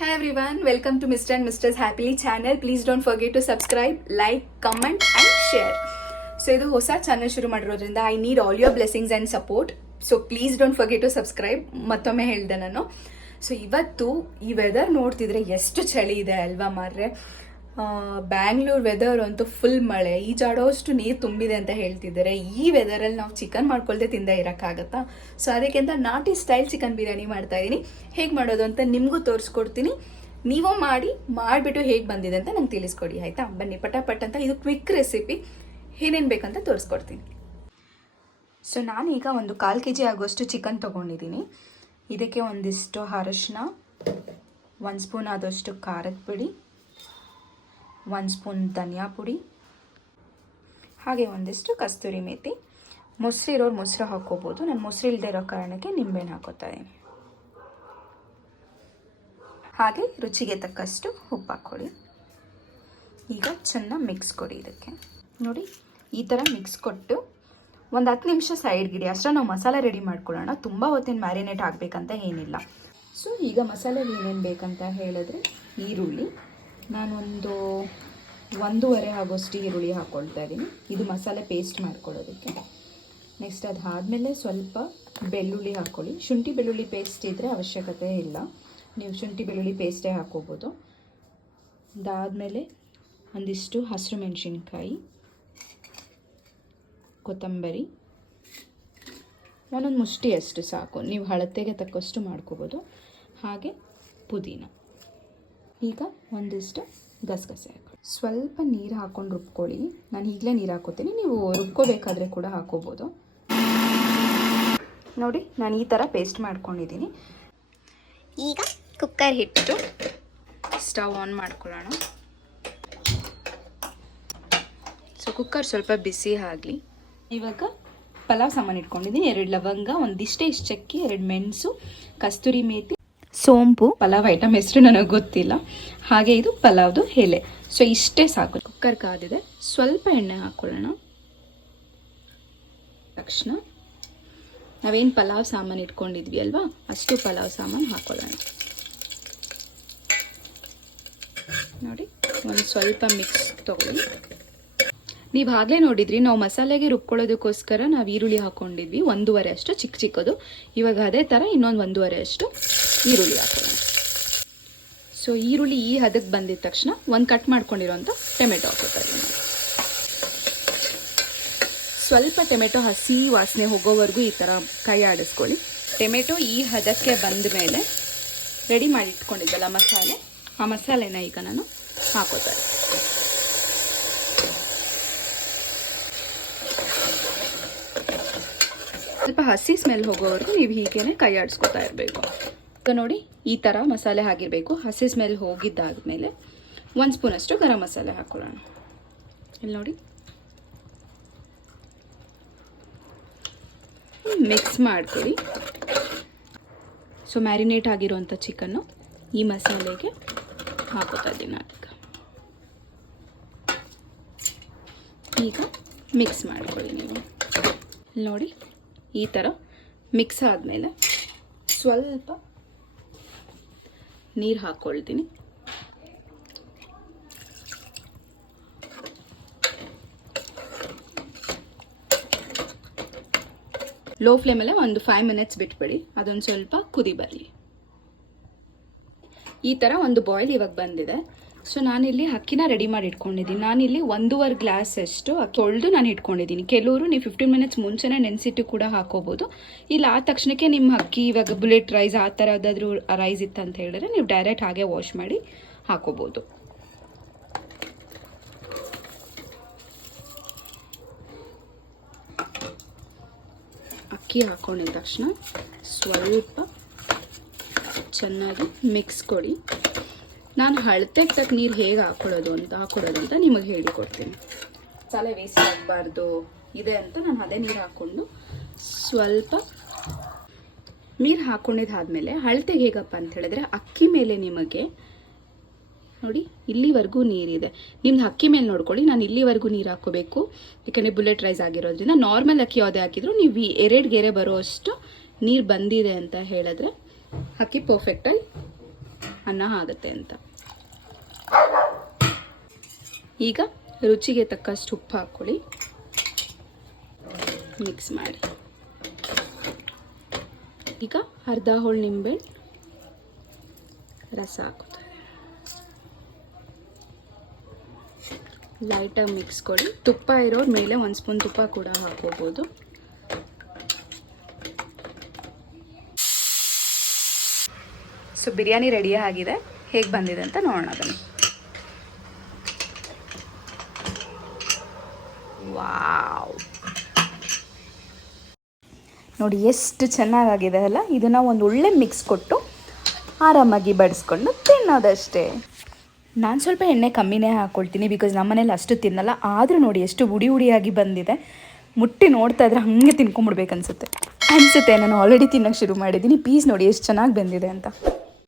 Hi everyone, welcome to Mr. and Mrs. Happily channel. Please don't forget to subscribe, like, comment and share. So ಇದು ಹೊಸ channel ಶುರು ಮಾಡಿರೋದ್ರಿಂದ I need all your blessings and support. So please don't forget to subscribe. ಮತ್ತೊಮ್ಮೆ ಹೇಳಿದೆ ನಾನು. So ಇವತ್ತು ಈ weather ನೋಡ್ತಿದ್ರೆ ಎಷ್ಟು ಚಳಿ ಇದೆ ಅಲ್ವಾ ಮಾರ್ರೆ. ಬ್ಯಾಂಗ್ಳೂರ್ ವೆದರ್ ಅಂತೂ ಫುಲ್ ಮಳೆ, ಈಜಾಡೋಷ್ಟು ನೀರು ತುಂಬಿದೆ ಅಂತ ಹೇಳ್ತಿದ್ದಾರೆ. ಈ ವೆದರಲ್ಲಿ ನಾವು ಚಿಕನ್ ಮಾಡ್ಕೊಳ್ದೆ ತಿಂದ ಇರೋಕ್ಕಾಗತ್ತಾ? ಸೊ ಅದಕ್ಕೆ ಅಂತ ನಾಟಿ ಸ್ಟೈಲ್ ಚಿಕನ್ ಬಿರಿಯಾನಿ ಮಾಡ್ತಾ ಇದ್ದೀನಿ. ಹೇಗೆ ಮಾಡೋದು ಅಂತ ನಿಮಗೂ ತೋರಿಸ್ಕೊಡ್ತೀನಿ. ನೀವು ಮಾಡಿಬಿಟ್ಟು ಹೇಗೆ ಬಂದಿದೆ ಅಂತ ನಂಗೆ ತಿಳಿಸ್ಕೊಡಿ, ಆಯಿತಾ? ಬನ್ನಿ ಪಟಾಪಟ್ ಅಂತ. ಇದು ಕ್ವಿಕ್ ರೆಸಿಪಿ, ಏನೇನು ಬೇಕಂತ ತೋರಿಸ್ಕೊಡ್ತೀನಿ. ಸೊ ನಾನೀಗ ಒಂದು 1/4 kg ಆಗುವಷ್ಟು ಚಿಕನ್ ತೊಗೊಂಡಿದ್ದೀನಿ. ಇದಕ್ಕೆ ಒಂದಿಷ್ಟು ಅರಶಿನ, 1 ಸ್ಪೂನ್ ಆದಷ್ಟು ಖಾರದ ಪುಡಿ, 1 ಸ್ಪೂನ್ ಧನಿಯಾ ಪುಡಿ, ಹಾಗೆ ಒಂದಿಷ್ಟು ಕಸ್ತೂರಿ ಮೇಥಿ. ಮೊಸರು ಇರೋರು ಮೊಸರು ಹಾಕ್ಕೋಬೋದು. ನಾನು ಮೊಸರು ಇಲ್ಲದೆ ಇರೋ ಕಾರಣಕ್ಕೆ ನಿಂಬೆಹಣ್ಣು ಹಾಕೋತಾ ಇದ್ದೀನಿ. ಹಾಗೆ ರುಚಿಗೆ ತಕ್ಕಷ್ಟು ಉಪ್ಪು ಹಾಕ್ಕೊಳ್ಳಿ. ಈಗ ಚೆನ್ನಾಗಿ ಮಿಕ್ಸ್ ಕೊಡಿ. ಇದಕ್ಕೆ ನೋಡಿ, ಈ ಥರ ಮಿಕ್ಸ್ ಕೊಟ್ಟು ಒಂದು 10 ನಿಮಿಷ ಸೈಡ್ಗಿಡಿ. ಅಷ್ಟೇ ನಾವು ಮಸಾಲೆ ರೆಡಿ ಮಾಡ್ಕೊಳ್ಳೋಣ. ತುಂಬ ಹೊತ್ತಿನ ಮ್ಯಾರಿನೇಟ್ ಆಗಬೇಕಂತ ಏನಿಲ್ಲ. ಸೊ ಈಗ ಮಸಾಲೆಗೆ ಏನೇನು ಬೇಕಂತ ಹೇಳಿದ್ರೆ, ಈರುಳ್ಳಿ ನಾನೊಂದು 1.5 ಆಗೋಷ್ಟು ಈರುಳ್ಳಿ ಹಾಕ್ಕೊಳ್ತಾ ಇದ್ದೀನಿ. ಇದು ಮಸಾಲೆ ಪೇಸ್ಟ್ ಮಾಡ್ಕೊಳ್ಳೋದಕ್ಕೆ. ನೆಕ್ಸ್ಟ್ ಅದಾದಮೇಲೆ ಸ್ವಲ್ಪ ಬೆಳ್ಳುಳ್ಳಿ ಹಾಕ್ಕೊಳ್ಳಿ. ಶುಂಠಿ ಬೆಳ್ಳುಳ್ಳಿ ಪೇಸ್ಟ್ ಇದ್ದರೆ ಅವಶ್ಯಕತೆ ಇಲ್ಲ, ನೀವು ಶುಂಠಿ ಬೆಳ್ಳುಳ್ಳಿ ಪೇಸ್ಟೇ ಹಾಕ್ಕೋಬೋದು. ಅದಾದಮೇಲೆ ಒಂದಿಷ್ಟು ಹಸಿರು ಮೆಣಸಿನ್ಕಾಯಿ, ಕೊತ್ತಂಬರಿ, ನಾನೊಂದು ಮುಷ್ಟಿಯಷ್ಟು ಸಾಕು, ನೀವು ಅಳತೆಗೆ ತಕ್ಕಷ್ಟು ಮಾಡ್ಕೋಬೋದು. ಹಾಗೆ ಪುದೀನ. ಈಗ ಒಂದಿಷ್ಟು ಗಸಗಸೆ ಹಾಕಿ ಸ್ವಲ್ಪ ನೀರು ಹಾಕ್ಕೊಂಡು ರುಬ್ಕೊಳ್ಳಿ. ನಾನು ಈಗಲೇ ನೀರು ಹಾಕೋತೀನಿ, ನೀವು ರುಬ್ಕೋಬೇಕಾದ್ರೆ ಕೂಡ ಹಾಕೋಬೋದು. ನೋಡಿ, ನಾನು ಈ ಥರ ಪೇಸ್ಟ್ ಮಾಡ್ಕೊಂಡಿದ್ದೀನಿ. ಈಗ ಕುಕ್ಕರ್ ಇಟ್ಟು ಸ್ಟವ್ ಆನ್ ಮಾಡ್ಕೊಳ್ಳೋಣ. ಸೊ ಕುಕ್ಕರ್ ಸ್ವಲ್ಪ ಬಿಸಿ ಆಗಲಿ. ಇವಾಗ ಪಲಾವ್ ಸಾಮಾನು ಇಟ್ಕೊಂಡಿದ್ದೀನಿ. 2 ಲವಂಗ, ಒಂದಿಷ್ಟೇ ಚಕ್ಕಿ, 2 ಮೆಣಸು, ಕಸ್ತೂರಿ ಮೇಥಿ, ಸೋಂಪು. ಪಲಾವ್ ಐಟಮ್ ಹೆಸರು ನನಗೆ ಗೊತ್ತಿಲ್ಲ. ಹಾಗೆ ಇದು ಪಲಾವ್ದು ಎಲೆ. ಸೊ ಇಷ್ಟೇ ಸಾಕು. ಕುಕ್ಕರ್ ಕಾದಿದೆ, ಸ್ವಲ್ಪ ಎಣ್ಣೆ ಹಾಕ್ಕೊಳ್ಳೋಣ. ತಕ್ಷಣ ನಾವೇನು ಪಲಾವ್ ಸಾಮಾನು ಇಟ್ಕೊಂಡಿದ್ವಿ ಅಲ್ವಾ, ಅಷ್ಟು ಪಲಾವ್ ಸಾಮಾನು ಹಾಕ್ಕೊಳ್ಳೋಣ. ನೋಡಿ, ಒಂದು ಸ್ವಲ್ಪ ಮಿಕ್ಸ್ ತೊಗೊಳ್ಳಿ. ನೀವು ಆಗಲೇ ನೋಡಿದ್ರಿ, ನಾವು ಮಸಾಲೆಗೆ ರುಬ್ಕೊಳ್ಳೋದಕ್ಕೋಸ್ಕರ ನಾವು ಈರುಳ್ಳಿ ಹಾಕ್ಕೊಂಡಿದ್ವಿ 1.5 ಅಷ್ಟು ಚಿಕ್ಕದು. ಇವಾಗ ಅದೇ ಥರ ಇನ್ನೊಂದು 1.5 ಅಷ್ಟು ಈರುಳ್ಳಿ ಹಾಕೋಣ. ಸೊ ಈರುಳ್ಳಿ ಈ ಹದಕ್ಕೆ ಬಂದಿದ ತಕ್ಷಣ ಒಂದು ಕಟ್ ಮಾಡ್ಕೊಂಡಿರೋಂಥ ಟೊಮೆಟೊ ಹಾಕೋತಾ ಇದ್ದೀನಿ. ಸ್ವಲ್ಪ ಟೊಮೆಟೊ ಹಸಿ ವಾಸನೆ ಹೋಗೋವರೆಗೂ ಈ ಥರ ಕೈ ಆಡಿಸ್ಕೊಳ್ಳಿ. ಟೊಮೆಟೊ ಈ ಹದಕ್ಕೆ ಬಂದ ಮೇಲೆ ರೆಡಿ ಮಾಡಿ ಇಟ್ಕೊಂಡಿದ್ದಲ್ಲ ಮಸಾಲೆ, ಆ ಮಸಾಲೆನ ಈಗ ನಾನು ಹಾಕೋತಾ ಇದ್ದೀನಿ. ಸ್ವಲ್ಪ ಹಸಿ ಸ್ಮೆಲ್ ಹೋಗೋವರೆಗೂ ನೀವು ಹೀಗೇನೆ ಕೈ ಆಡಿಸ್ಕೊತಾ ಇರಬೇಕು. ಈಗ ನೋಡಿ, ಈ ಥರ ಮಸಾಲೆ ಆಗಿರಬೇಕು. ಹಸಿ ಸ್ಮೆಲ್ ಹೋಗಿದ್ದಾದ್ಮೇಲೆ 1 ಸ್ಪೂನ್ ಅಷ್ಟು ಗರಂ ಮಸಾಲೆ ಹಾಕ್ಕೊಳ್ಳೋಣ. ಇಲ್ಲಿ ನೋಡಿ, ಮಿಕ್ಸ್ ಮಾಡ್ಕೊಳ್ಳಿ. ಸೊ ಮ್ಯಾರಿನೇಟ್ ಆಗಿರೋಂಥ ಚಿಕನ್ನು ಈ ಮಸಾಲೆಗೆ ಹಾಕೋತಾ ಇದ್ದೀನಿ ನಾನೀಗ. ಈಗ ಮಿಕ್ಸ್ ಮಾಡ್ಕೊಳ್ಳಿ ನೀವು. ನೋಡಿ, ಈ ಥರ ಮಿಕ್ಸ್ ಆದಮೇಲೆ ಸ್ವಲ್ಪ ನೀರು ಹಾಕ್ಕೊಳ್ತೀನಿ. ಲೋ ಫ್ಲೇಮಲ್ಲೇ ಒಂದು 5 ಮಿನಿಟ್ಸ್ ಬಿಟ್ಬಿಡಿ, ಅದೊಂದು ಸ್ವಲ್ಪ ಕುದಿ ಬರಲಿ. ಈ ಥರ ಒಂದು ಬಾಯ್ಲ್ ಇವಾಗ ಬಂದಿದೆ. ಸೊ ನಾನಿಲ್ಲಿ ಅಕ್ಕಿನ ರೆಡಿ ಮಾಡಿ ಇಟ್ಕೊಂಡಿದ್ದೀನಿ. ನಾನಿಲ್ಲಿ 1.5 ಗ್ಲಾಸ್ ಅಷ್ಟು ಅಕ್ಕಿ ತೊಳೆದು ನಾನು ಇಟ್ಕೊಂಡಿದ್ದೀನಿ. ಕೆಲವರು ನೀವು 15 ಮಿನಿಟ್ಸ್ ಮುಂಚೆನೇ ನೆನೆಸಿಟ್ಟು ಕೂಡ ಹಾಕೋಬೋದು. ಇಲ್ಲ ಆದ ತಕ್ಷಣಕ್ಕೆ ನಿಮ್ಮ ಅಕ್ಕಿ ಇವಾಗ ಬುಲೆಟ್ ರೈಸ್ ಆ ಥರ ಯಾವುದಾದ್ರೂ ರೈಸ್ ಇತ್ತು ಅಂತ ಹೇಳಿದ್ರೆ ನೀವು ಡೈರೆಕ್ಟ್ ಹಾಗೆ ವಾಶ್ ಮಾಡಿ ಹಾಕೋಬೋದು. ಅಕ್ಕಿ ಹಾಕೊಂಡಿದ ತಕ್ಷಣ ಸ್ವಲ್ಪ ಚೆನ್ನಾಗಿ ಮಿಕ್ಸ್ ಕೊಡಿ. ನಾನು ಅಳತೆಗೆ ತಕ್ಕ ನೀರು ಹೇಗೆ ಹಾಕೊಳ್ಳೋದು ಅಂತ ನಿಮಗೆ ಹೇಳಿಕೊಡ್ತೀನಿ. ಮಸಾಲೆ ವೇಸ್ಟ್ ಆಗಬಾರ್ದು ಇದೆ ಅಂತ ನಾನು ಅದೇ ನೀರು ಹಾಕ್ಕೊಂಡು ಸ್ವಲ್ಪ ನೀರು ಹಾಕ್ಕೊಂಡಿದ್ದಾದಮೇಲೆ ಅಳತೆಗೆ ಹೇಗಪ್ಪ ಅಂತ ಹೇಳಿದ್ರೆ, ಅಕ್ಕಿ ಮೇಲೆ ನಿಮಗೆ ನೋಡಿ ಇಲ್ಲಿವರೆಗೂ ನೀರಿದೆ. ನಿಮ್ದು ಅಕ್ಕಿ ಮೇಲೆ ನೋಡ್ಕೊಳ್ಳಿ. ನಾನು ಇಲ್ಲಿವರೆಗೂ ನೀರು ಹಾಕೋಬೇಕು, ಯಾಕಂದರೆ ಬುಲೆಟ್ ರೈಸ್ ಆಗಿರೋದ್ರಿಂದ. ನಾರ್ಮಲ್ ಅಕ್ಕಿ ಯಾವುದೇ ಹಾಕಿದ್ರು ನೀವು 2 ಗೆರೆ ಬರೋ ಅಷ್ಟು ನೀರು ಬಂದಿದೆ ಅಂತ ಹೇಳಿದ್ರೆ ಅಕ್ಕಿ ಪರ್ಫೆಕ್ಟಾಗಿ ಅನ್ನ ಆಗುತ್ತೆ ಅಂತ. ಈಗ ರುಚಿಗೆ ತಕ್ಕಷ್ಟು ಉಪ್ಪು ಹಾಕ್ಕೊಳ್ಳಿ, ಮಿಕ್ಸ್ ಮಾಡಿ. ಈಗ ಅರ್ಧ ಹೋಳು ನಿಂಬೆ ರಸ ಹಾಕೋದು, ಲೈಟಾಗಿ ಮಿಕ್ಸ್ ಕೊಡಿ. ತುಪ್ಪ ಇರೋರ ಮೇಲೆ 1 ಸ್ಪೂನ್ ತುಪ್ಪ ಕೂಡ ಹಾಕೋಬೋದು. ಸೊ ಬಿರಿಯಾನಿ ರೆಡಿ ಆಗಿದೆ, ಹೇಗೆ ಬಂದಿದೆ ಅಂತ ನೋಡೋಣ ಬನ್ನಿ. ವಾವ್, ನೋಡಿ ಎಷ್ಟು ಚೆನ್ನಾಗಿದೆ ಅಲ್ಲ. ಇದನ್ನು ಒಂದು ಒಳ್ಳೆ ಮಿಕ್ಸ್ ಕೊಟ್ಟು ಆರಾಮಾಗಿ ಬಡಿಸ್ಕೊಂಡು ತಿನ್ನೋದಷ್ಟೇ. ನಾನು ಸ್ವಲ್ಪ ಎಣ್ಣೆ ಕಮ್ಮಿನೇ ಹಾಕ್ಕೊಳ್ತೀನಿ, ಬಿಕಾಸ್ ನಮ್ಮ ಮನೇಲಿ ಅಷ್ಟು ತಿನ್ನಲ್ಲ. ಆದರೂ ನೋಡಿ ಎಷ್ಟು ಉಡಿ ಉಡಿಯಾಗಿ ಬಂದಿದೆ. ಮುಟ್ಟಿ ನೋಡ್ತಾ ಇದ್ರೆ ಹಾಗೆ ತಿನ್ಕೊಂಬಿಡ್ಬೇಕು ಅನಿಸುತ್ತೆ. ನಾನು ಆಲ್ರೆಡಿ ತಿನ್ನೋಕ್ಕೆ ಶುರು ಮಾಡಿದ್ದೀನಿ. ಪೀಸ್ ನೋಡಿ ಎಷ್ಟು ಚೆನ್ನಾಗಿ ಬಂದಿದೆ ಅಂತ.